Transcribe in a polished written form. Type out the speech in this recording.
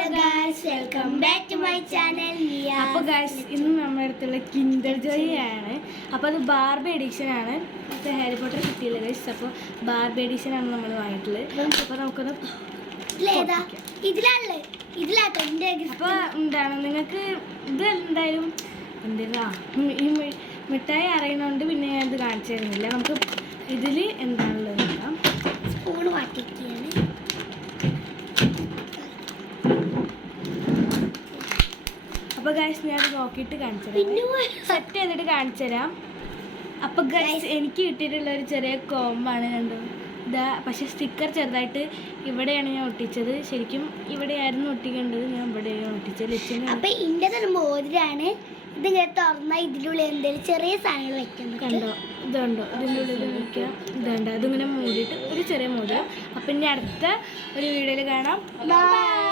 Welcome back to my channel. അപ്പോൾ guys ഇന്ന് നമ്മുടെ അടുത്തുള്ള കിൻഡർ ജോയ് ആണ്. അപ്പോൾ അത് ബാർബി എഡിഷൻ ആണ്. ഇപ്പോൾ ഹാരി പോട്ടർ കിട്ടിയില്ല ഗൈസ്. അപ്പോൾ ബാർബി എഡിഷൻ ആണ് നമ്മൾ വാങ്ങിയിട്ടുള്ളത്. അപ്പോൾ നമുക്കൊന്ന് അപ്പോൾ എന്താണ് നിങ്ങൾക്ക് ഇത് എന്തായാലും എന്താ ഈ മിഠായി അറിയണോണ്ട് പിന്നെ ഞാൻ ഇത് കാണിച്ചു തരുന്നില്ല. നമുക്ക് ഇതിൽ എന്താണുള്ളത് നോക്കാം. സ്പൂൺ മാറ്റിയാണ്. അപ്പോൾ ഗൈസ് ഞാൻ നോക്കിയിട്ട് കാണിച്ചു തരാം, സെറ്റ് ചെയ്തിട്ട് കാണിച്ചു തരാം. അപ്പോൾ ഗൈസ് എനിക്ക് കിട്ടിയിട്ടുള്ള ഒരു ചെറിയ കോമ്പാണ് കണ്ടു ഇതാ. പക്ഷെ സ്റ്റിക്കർ ചെറുതായിട്ട് ഇവിടെയാണ് ഞാൻ ഒട്ടിച്ചത്. ശരിക്കും ഇവിടെയായിരുന്നു ഒട്ടിക്കേണ്ടത്, ഞാൻ ഇവിടെയാണ് ഒട്ടിച്ചത്. അപ്പോൾ ഇതിൻ്റെ മോതിരാണ്. ഇതിങ്ങനെ തുറന്നാൽ ഇതിനുള്ളിൽ എന്തെങ്കിലും ചെറിയ സാധനങ്ങൾ വെക്കണം. കണ്ടോ, ഇതുണ്ടോ, ഇതിൻ്റെ ഉള്ളിൽ വയ്ക്കുക. ഇതുണ്ട്, അതിങ്ങനെ മൂടിയിട്ട് ഒരു ചെറിയ മോതിരം. അപ്പം ഇനി അടുത്ത ഒരു വീഡിയോയിൽ കാണാം. ബൈ.